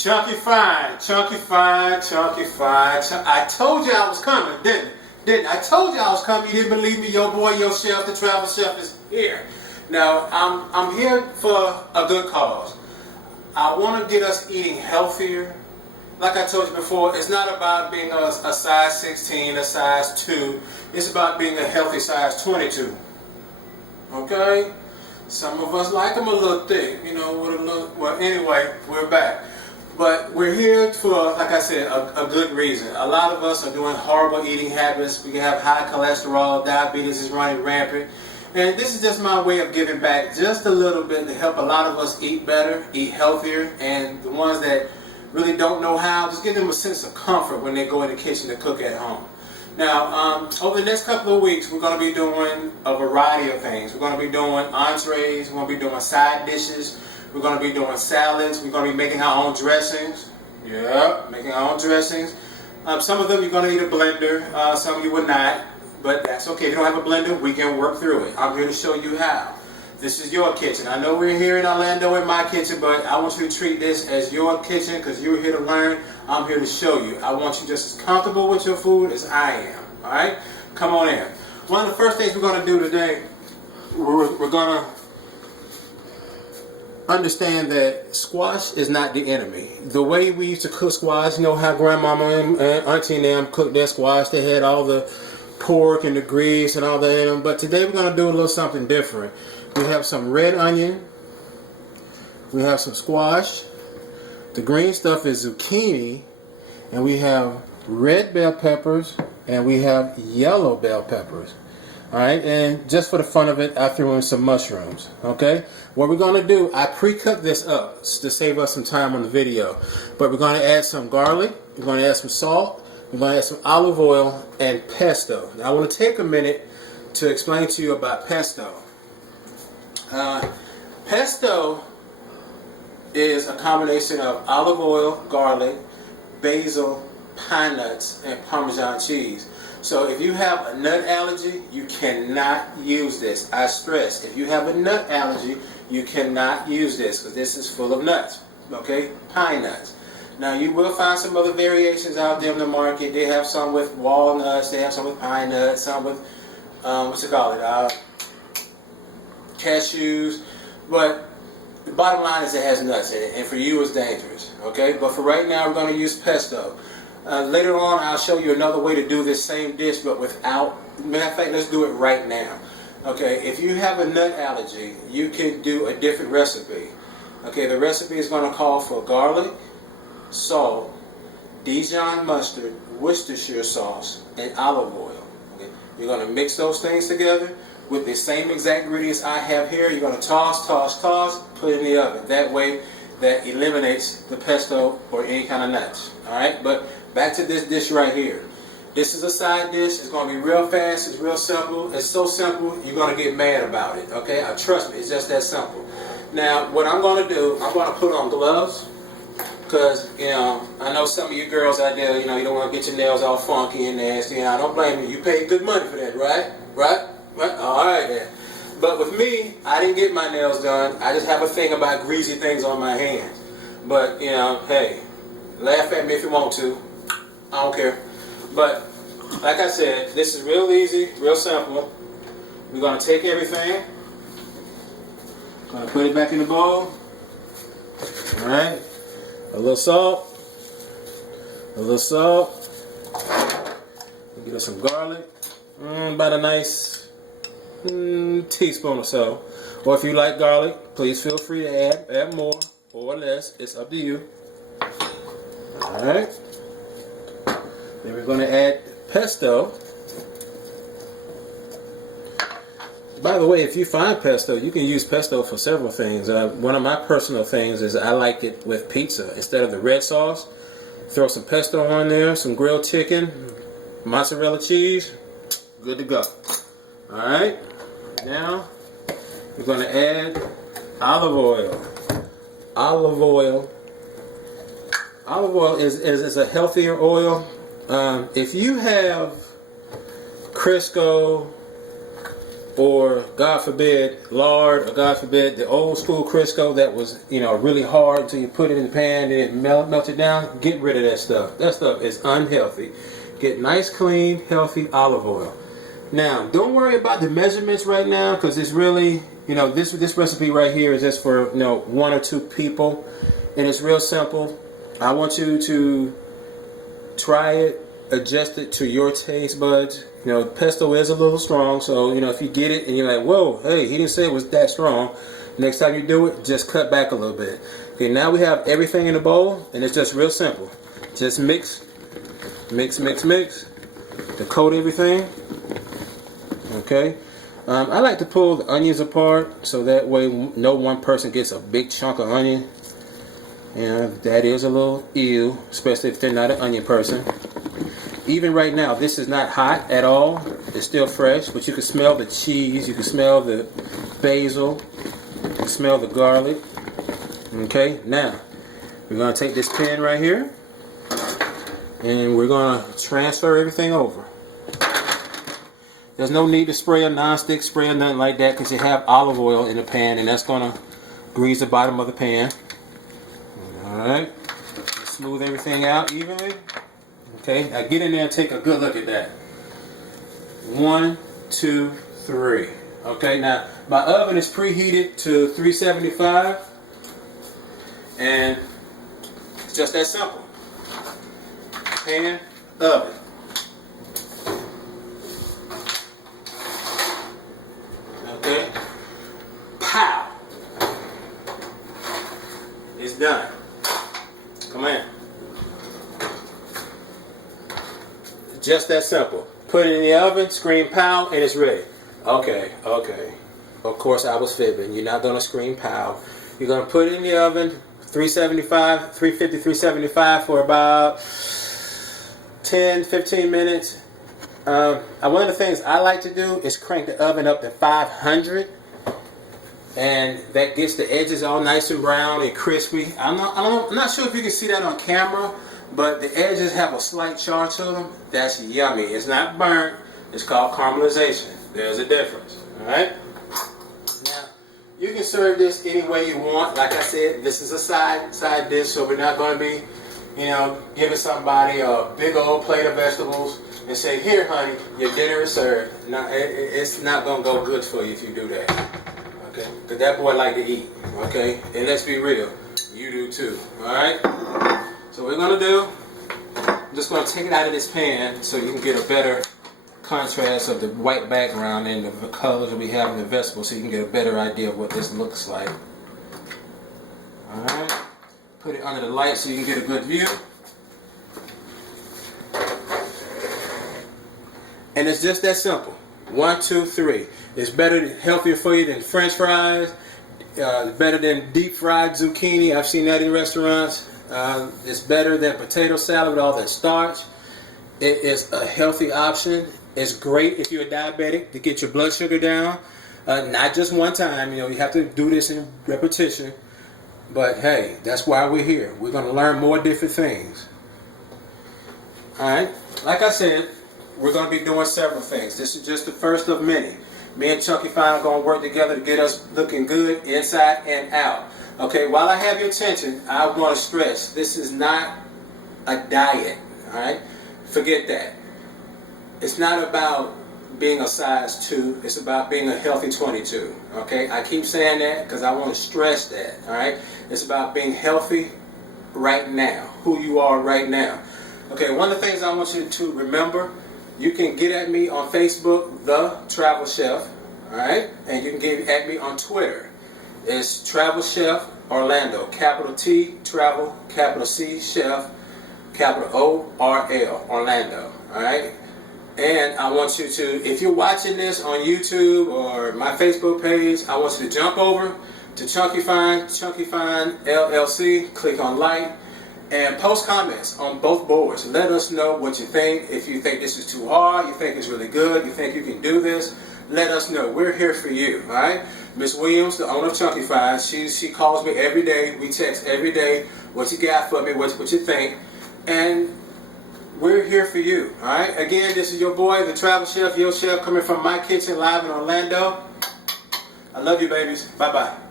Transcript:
Chunky fine, chunky fine, chunky fine. I told you I was coming, didn't I? I told you I was coming. You didn't believe me. Your boy, your chef, the travel chef, is here. Now I'm here for a good cause. I want to get us eating healthier. Like I told you before, it's not about being a size 16, a size 2. It's about being a healthy size 22. Okay? Some of us like them a little thick, you know, with a little. Well, anyway, we're back. But we're here for, like I said, a good reason. A lot of us are doing horrible eating habits. We have high cholesterol, diabetes is running rampant. And this is just my way of giving back just a little bit to help a lot of us eat better, eat healthier, and the ones that really don't know how, just give them a sense of comfort when they go in the kitchen to cook at home. Now, over the next couple of weeks, we're going to be doing a variety of things. We're going to be doing entrees, we're going to be doing side dishes, we're going to be doing salads, we're going to be making our own dressings. Yeah, making our own dressings. Some of them you're going to need a blender, some of you would not, but that's okay. If you don't have a blender, we can work through it. I'm here to show you how. This is your kitchen. I know we're here in Orlando in my kitchen, but I want you to treat this as your kitchen because you're here to learn. I'm here to show you. I want you just as comfortable with your food as I am. All right? Come on in. One of the first things we're going to do today, we're going to understand that squash is not the enemy. The way we used to cook squash, you know how grandmama and auntie and them cooked their squash. They had all the pork and the grease and all that. But today we're going to do a little something different. We have some red onion. We have some squash. The green stuff is zucchini. And we have red bell peppers. And we have yellow bell peppers. Alright, and just for the fun of it, I threw in some mushrooms. Okay? What we're going to do, I pre-cut this up to save us some time on the video. But we're going to add some garlic. We're going to add some salt. We're going to add some olive oil and pesto. Now, I want to take a minute to explain to you about pesto. Pesto is a combination of olive oil, garlic, basil, pine nuts, and Parmesan cheese. So if you have a nut allergy, you cannot use this. I stress, if you have a nut allergy, you cannot use this because this is full of nuts. Okay? Pine nuts. Now you will find some other variations out there in the market. They have some with walnuts, they have some with pine nuts, some with, cashews, but the bottom line is it has nuts in it, and for you it's dangerous. Okay, but for right now we're going to use pesto. Later on I'll show you another way to do this same dish, but without. Matter of fact, let's do it right now. Okay, if you have a nut allergy, you can do a different recipe. Okay, the recipe is going to call for garlic, salt, Dijon mustard, Worcestershire sauce, and olive oil. Okay, you're going to mix those things together with the same exact ingredients I have here. You're going to toss, put it in the oven. That way, that eliminates the pesto or any kind of nuts. Alright, but back to this dish right here. This is a side dish. It's going to be real fast. It's real simple. It's so simple, you're going to get mad about it. Okay, trust me, it's just that simple. Now, what I'm going to do, I'm going to put on gloves. Because, you know, I know some of you girls out there, you know, you don't want to get your nails all funky and nasty. And I don't blame you. You paid good money for that, right? Right? Alright then. But with me, I didn't get my nails done. I just have a thing about greasy things on my hands. But, you know, hey, laugh at me if you want to. I don't care. But, like I said, this is real easy, real simple. We're going to take everything. Going to put it back in the bowl. Alright. A little salt. A little salt. We'll get us some garlic. About a nice teaspoon or so. Or if you like garlic, please feel free to add more or less. It's up to you. Alright. Then we're going to add pesto. By the way, if you find pesto, you can use pesto for several things. One of my personal things is I like it with pizza. Instead of the red sauce, throw some pesto on there, some grilled chicken, mozzarella cheese, good to go. Alright, now we're going to add olive oil. Olive oil. Olive oil is a healthier oil. If you have Crisco or God forbid lard, or God forbid the old school Crisco that was, you know, really hard until you put it in the pan and it melted down, get rid of that stuff. That stuff is unhealthy. Get nice, clean, healthy olive oil. Now, don't worry about the measurements right now, because it's really, you know, this recipe right here is just for, you know, 1 or 2 people, and it's real simple. I want you to try it, adjust it to your taste buds. You know, pesto is a little strong, so, you know, if you get it and you're like, whoa, hey, he didn't say it was that strong, next time you do it, just cut back a little bit. Okay, now we have everything in the bowl, and it's just real simple. Just mix to coat everything. Okay, I like to pull the onions apart so that way no one person gets a big chunk of onion. And that is a little ew, especially if they're not an onion person. Even right now, this is not hot at all. It's still fresh, but you can smell the cheese, you can smell the basil, you can smell the garlic. Okay, now we're going to take this pan right here and we're going to transfer everything over. There's no need to spray a non-stick spray or nothing like that, because you have olive oil in the pan and that's going to grease the bottom of the pan. Alright, smooth everything out evenly. Okay, now get in there and take a good look at that. 1, 2, 3. Okay, now my oven is preheated to 375, and it's just that simple. Pan, oven. Okay, pow. It's done. Come on. Just that simple. Put it in the oven, scream pow, and it's ready. Okay. Of course I was fibbing. You're not going to scream pow. You're going to put it in the oven, 375, 350, 375 for about 10, 15 minutes. One of the things I like to do is crank the oven up to 500. And that gets the edges all nice and brown and crispy. I'm not sure if you can see that on camera, but the edges have a slight char to them. That's yummy. It's not burnt. It's called caramelization. There's a difference. Alright? Now, you can serve this any way you want. Like I said, this is a side dish, so we're not going to be, you know, giving somebody a big old plate of vegetables and say, here, honey, your dinner is served. No, it's not going to go good for you if you do that. Okay, because that boy like to eat, okay? And let's be real, you do too, alright? So what we're going to do, I'm just going to take it out of this pan so you can get a better contrast of the white background and the colors that we have in the vegetables, so you can get a better idea of what this looks like. Alright, put it under the light so you can get a good view. And it's just that simple. 1, 2, 3. It's better, healthier for you than French fries. Better than deep fried zucchini. I've seen that in restaurants. It's better than potato salad with all that starch. It is a healthy option. It's great if you're a diabetic to get your blood sugar down. Not just one time. You know, you have to do this in repetition. But hey, that's why we're here. We're going to learn more different things. Alright, like I said, we're going to be doing several things. This is just the first of many. Me and Chunky Fine are going to work together to get us looking good inside and out. Okay, while I have your attention, I want to stress, this is not a diet, alright? Forget that. It's not about being a size 2. It's about being a healthy 22, okay? I keep saying that because I want to stress that, alright? It's about being healthy right now, who you are right now. Okay, one of the things I want you to remember, you can get at me on Facebook, The Travel Chef, alright? And you can get at me on Twitter. It's Travel Chef Orlando, capital T, Travel, capital C, Chef, capital O-R-L, Orlando, alright? And I want you to, if you're watching this on YouTube or my Facebook page, I want you to jump over to Chunky Fine LLC, click on Lite, and post comments on both boards. Let us know what you think. If you think this is too hard, you think it's really good, you think you can do this, let us know. We're here for you, all right? Miss Williams, the owner of Chunky Fine, she calls me every day. We text every day. What you got for me? What you think? And we're here for you. All right. Again, this is your boy, the Travel Chef, your chef, coming from my kitchen live in Orlando. I love you, babies. Bye-bye.